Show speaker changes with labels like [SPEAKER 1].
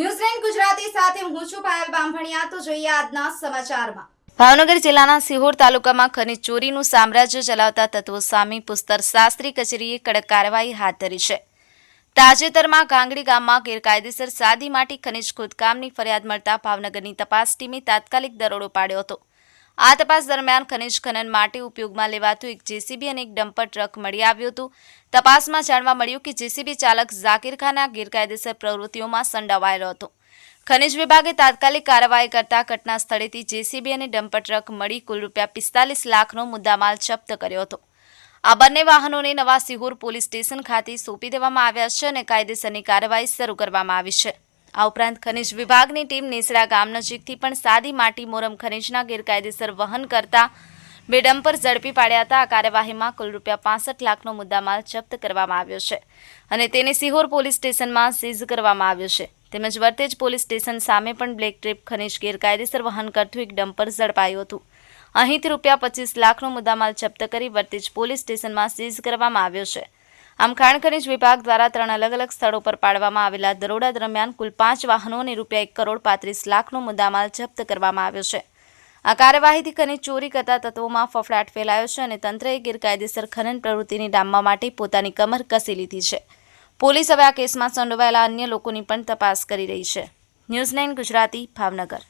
[SPEAKER 1] ન્યૂઝલેન્ડ ગુજરાતી સાથે હું છું પાયલ બામભણિયા તો જોઈએ આજના સમાચારમાં.
[SPEAKER 2] ભાવનગર જિલ્લાના સિહોર તાલુકામાં ખનિજ ચોરીનું સામ્રાજ્ય ચલાવતા તત્વો સામે પુસ્તર શાસ્ત્રી કચેરીએ કડક કાર્યવાહી હાથ ધરી છે. તાજેતરમાં ગાંગડી ગામમાં ગેરકાયદેસર સાદી માટી ખનીજ ખોદકામની ફરિયાદ મળતા ભાવનગરની તપાસ ટીમે તાત્કાલિક દરોડો પાડ્યો હતો. આ તપાસ દરમિયાન ખનિજ ખનન માટે ઉપયોગમાં લેવાતું એક જેસીબી અને એક ડમ્પર ટ્રક મળી આવ્યું હતું. તપાસમાં જાણવા મળ્યું કે જેસીબી ચાલક ઝાકીર ખાનના ગેરકાયદેસર પ્રવૃત્તિઓમાં સંડોવાયેલો હતો. ખનિજ વિભાગે તાત્કાલિક કાર્યવાહી કરતા ઘટના સ્થળેથી જેસીબી અને ડમ્પર ટ્રક મળી કુલ રૂપિયા પિસ્તાલીસ લાખનો મુદ્દામાલ જપ્ત કર્યો હતો. આ બંને વાહનોને નવા સિહોર પોલીસ સ્ટેશન ખાતે સોંપી દેવામાં આવ્યા છે અને કાયદેસરની કાર્યવાહી શરૂ કરવામાં આવી છે. આ ઉપરાંત ખનિજ વિભાગની ટીમ નેસડા ગામ નજીકથી પણ સાદી માટી મોરમ ખનિજના ગેરકાયદેસર વહન કરતા બે ડમ્પર ઝડપી પાડ્યા હતા. આ કાર્યવાહીમાં કુલ રૂપિયા પાસઠ લાખનો મુદ્દામાલ જપ્ત કરવામાં આવ્યો છે અને તેને સિહોર પોલીસ સ્ટેશનમાં સીઝ કરવામાં આવ્યો છે. તેમજ વર્તેજ પોલીસ સ્ટેશન સામે પણ બ્લેક ટ્રીપ ખનિજ ગેરકાયદેસર વહન કરતું એક ડમ્પર ઝડપાયું હતું. અહીંથી રૂપિયા પચીસ લાખનો મુદ્દામાલ જપ્ત કરી વર્તેજ પોલીસ સ્ટેશનમાં સીઝ કરવામાં આવ્યો છે. આમ ખાણ ખનીજ વિભાગ દ્વારા ત્રણ અલગ અલગ સ્થળો પર પાડવામાં આવેલા દરોડા દરમિયાન કુલ પાંચ વાહનોને રૂપિયા એક કરોડ પાંત્રીસ લાખનો મુદ્દામાલ જપ્ત કરવામાં આવ્યો છે. આ કાર્યવાહીથી ખનીજ ચોરી કરતા તત્વોમાં ફફડાટ ફેલાયો છે અને તંત્રએ ગેરકાયદેસર ખનન પ્રવૃત્તિને ડામવા માટે પોતાની કમર કસી લીધી છે. પોલીસ હવે આ કેસમાં સંડોવાયેલા અન્ય લોકોની પણ તપાસ કરી રહી છે. News nine Gujarati, Bhavnagar.